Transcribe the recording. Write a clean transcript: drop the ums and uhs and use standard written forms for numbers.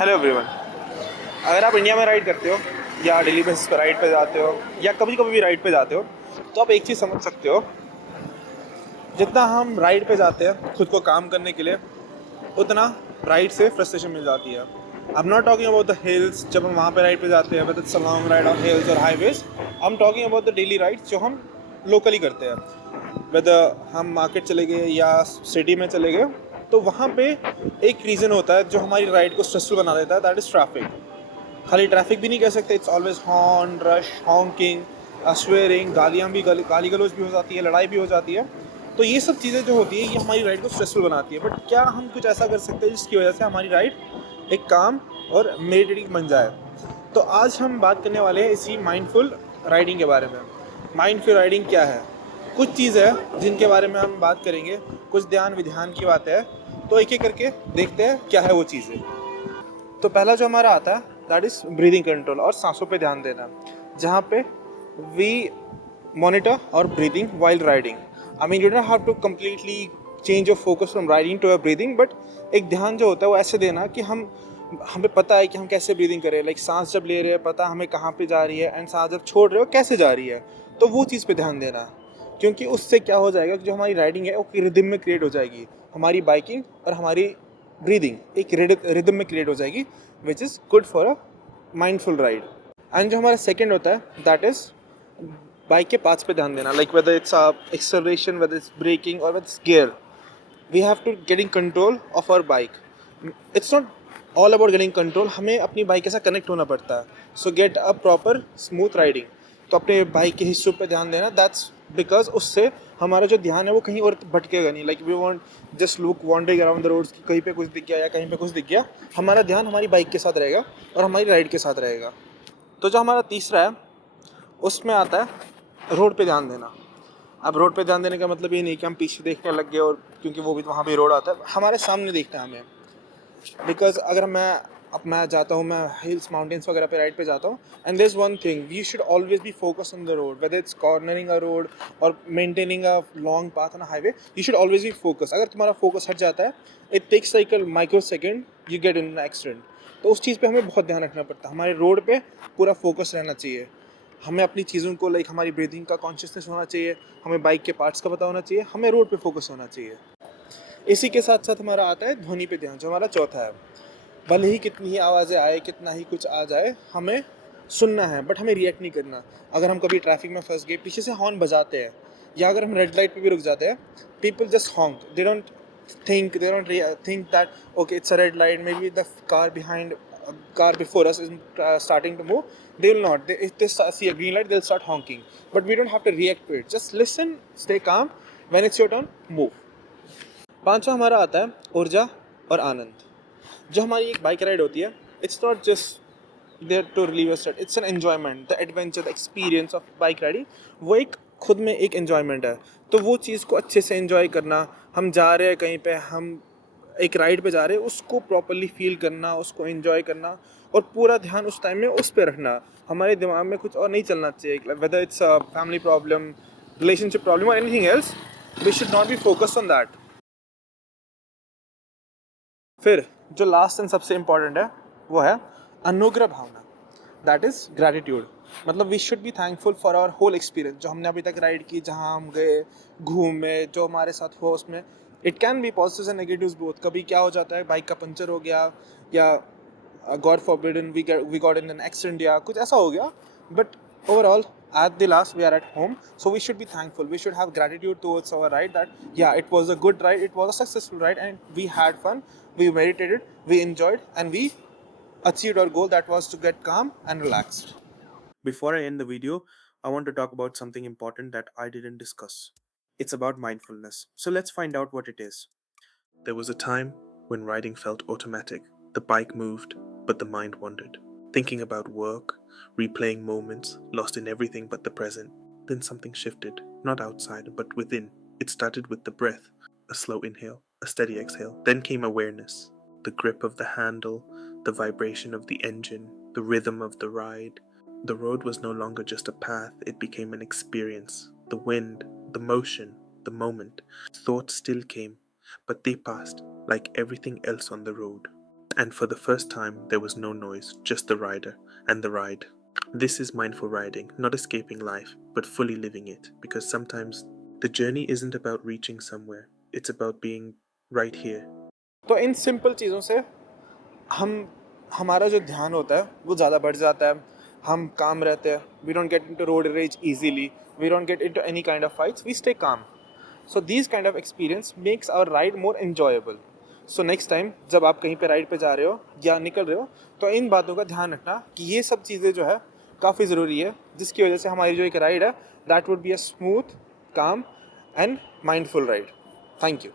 Hello everyone. अगर आप India में राइड करते हो या डेली बेसिस पर राइड पे जाते हो या कभी कभी भी राइड पे जाते हो तो आप एक चीज़ समझ सकते हो, जितना हम राइड पे जाते हैं खुद को काम करने के लिए उतना राइड से फ्रस्ट्रेशन मिल जाती है। I am not talking about the hills, जब हम वहाँ पे राइड पे जाते हैं whether it's a long ride on hills और highways. I am talking about the daily rides जो हम लोकली करते हैं, वेदर हम मार्केट चले गए या सिटी में चले गए, तो वहाँ पे एक रीज़न होता है जो हमारी राइड को स्ट्रेसफुल बना देता है, दैट इज़ ट्रैफिक। खाली ट्रैफिक भी नहीं कह सकते, it's always horn, rush, honking, swearing, गालियाँ भी, गाली गलौज भी हो जाती है, लड़ाई भी हो जाती है। तो ये सब चीज़ें जो होती है ये हमारी राइड को स्ट्रेसफुल बनाती है। बट क्या हम कुछ ऐसा कर सकते हैं जिसकी वजह से हमारी राइड एक काम और मेडिटेटिंग बन जाए? तो आज हम बात करने वाले हैं इसी माइंडफुल राइडिंग के बारे में। माइंडफुल राइडिंग क्या है? कुछ चीज़ है जिनके बारे में हम बात करेंगे, कुछ ध्यान विधान की बात है। तो एक एक करके देखते हैं क्या है वो चीज़ें। तो पहला जो हमारा आता है दैट इज़ ब्रीदिंग कंट्रोल और सांसों पे ध्यान देना, जहाँ पे we monitor our breathing while riding. I mean, you don't have to completely change your focus from riding to your breathing, but एक ध्यान जो होता है वो ऐसे देना कि हमें पता है कि हम कैसे ब्रीदिंग करें। लाइक सांस जब ले रहे हैं पता हमें कहाँ पे जा रही है, एंड सांस जब छोड़ रहे हो कैसे जा रही है, तो वो चीज़ पे ध्यान देना। क्योंकि उससे क्या हो जाएगा कि जो हमारी राइडिंग है वो रिदम में क्रिएट हो जाएगी, हमारी बाइकिंग और हमारी ब्रीदिंग एक रिदम में क्रिएट हो जाएगी, which is good for a mindful ride. And जो हमारा सेकेंड होता है दैट इज़ बाइक के पार्ट्स पे ध्यान देना, like whether it's acceleration, whether it's braking और whether it's gear, we have to getting control of our bike. It's not all about getting control, हमें अपनी बाइक के साथ कनेक्ट होना पड़ता है। So get a proper smooth riding. तो अपने बाइक के हिस्सों पे ध्यान देना, दैट्स बिकॉज उससे हमारा जो ध्यान है वो कहीं और भटकेगा नहीं। Like we want just look wandering around the roads कि कहीं पे कुछ दिख गया या कहीं पे कुछ दिख गया। हमारा ध्यान हमारी बाइक के साथ रहेगा और हमारी राइड के साथ रहेगा। तो जो हमारा तीसरा है उसमें आता है रोड पे ध्यान देना। अब रोड पे ध्यान देने का मतलब ये नहीं कि हम पीछे देखने लग गए, और क्योंकि वो भी वहाँ पे रोड आता है, हमारे सामने देखना है हमें। बिकॉज अगर मैं जाता हूँ, मैं हिल्स माउंटेन्स वगैरह पे राइड पे जाता हूँ, and there is one thing, we should always be focus on the road, whether it's cornering a road और maintaining a long path on a highway, you should always be focus. अगर तुम्हारा focus हट जाता है, it takes like a micro second, you get in accident. तो उस चीज़ पे हमें बहुत ध्यान रखना पड़ता है। हमारे रोड पे पूरा फोकस रहना चाहिए। हमें अपनी चीज़ों को, लाइक हमारी ब्रीदिंग का कॉन्शियसनेस होना चाहिए, हमें बाइक के पार्ट्स का पता होना चाहिए, हमें रोड पे फोकस होना चाहिए। इसी के साथ साथ हमारा आता है ध्वनि पे ध्यान, जो हमारा चौथा है। भले ही कितनी ही आवाज़ें आए, कितना ही कुछ आ जाए, हमें सुनना है बट हमें रिएक्ट नहीं करना। अगर हम कभी ट्रैफिक में फंस गए, पीछे से हॉर्न बजाते हैं, या अगर हम रेड लाइट पे भी रुक जाते हैं, people just हॉन्क, they don't think that okay it's a red light, may be the car behind car before us is starting to move. They will not, if they see a green light they'll start honking, but we don't have to react to it, just listen, stay calm, when it's your turn, move। पांचवा हमारा आता है ऊर्जा और आनंद। जो हमारी एक bike ride होती है, it's not just there to relieve your stress, it's an enjoyment, the adventure, the experience of bike riding, वो एक खुद में एक एन्जॉयमेंट है। तो वो चीज़ को अच्छे से एन्जॉय करना, हम जा रहे हैं कहीं पे, हम एक राइड पे जा रहे हैं, उसको प्रॉपरली फील करना, उसको एन्जॉय करना, और पूरा ध्यान उस टाइम में उस पर रखना। हमारे दिमाग में कुछ और नहीं चलना चाहिए, whether it's a family problem, relationship problem और anything else, we should not be focused on that. फिर जो लास्ट एंड सबसे इम्पॉर्टेंट है वो है अनुग्रह भावना, दैट इज़ ग्रैटिट्यूड। मतलब we should be thankful for our whole experience, जो हमने अभी तक राइड की, जहाँ हम गए, घूमे, जो हमारे साथ हुआ उसमें। It can be positives and negatives both. कभी क्या हो जाता है, बाइक का पंचर हो गया, या god forbidden we got in an accident, या कुछ ऐसा हो गया, but overall at the last we are at home, so we should be thankful, we should have gratitude towards our ride, that yeah, it was a good ride, it was a successful ride, and we had fun, we meditated, we enjoyed, and we achieved our goal, that was to get calm and relaxed. Before I end the video, I want to talk about something important that I didn't discuss. It's about mindfulness, so let's find out what it is. There was a time when riding felt automatic. The bike moved, but the mind wandered, thinking about work, replaying moments, lost in everything but the present. Then something shifted, not outside, but within. It started with the breath, a slow inhale, a steady exhale. Then came awareness, the grip of the handle, the vibration of the engine, the rhythm of the ride. The road was no longer just a path, it became an experience. The wind, the motion, the moment. Thoughts still came, but they passed like everything else on the road. And for the first time, there was no noise, just the rider and the ride. This is mindful riding, not escaping life, but fully living it, because sometimes the journey isn't about reaching somewhere, it's about being right here. तो in simple चीज़ों से हम हमारा जो ध्यान होता है वो ज़्यादा बढ़ जाता है, हम काम रहते हैं, we don't get into road rage easily, we don't get into any kind of fights, we stay calm. So these kind of experience makes our ride more enjoyable. So next time जब आप कहीं पे ride पे जा रहे हो या निकल रहे हो तो इन बातों का ध्यान रखना कि ये सब चीज़ें जो है काफ़ी ज़रूरी है, जिसकी वजह से हमारी जो एक राइड है that would be a smooth, calm and mindful ride. Thank you.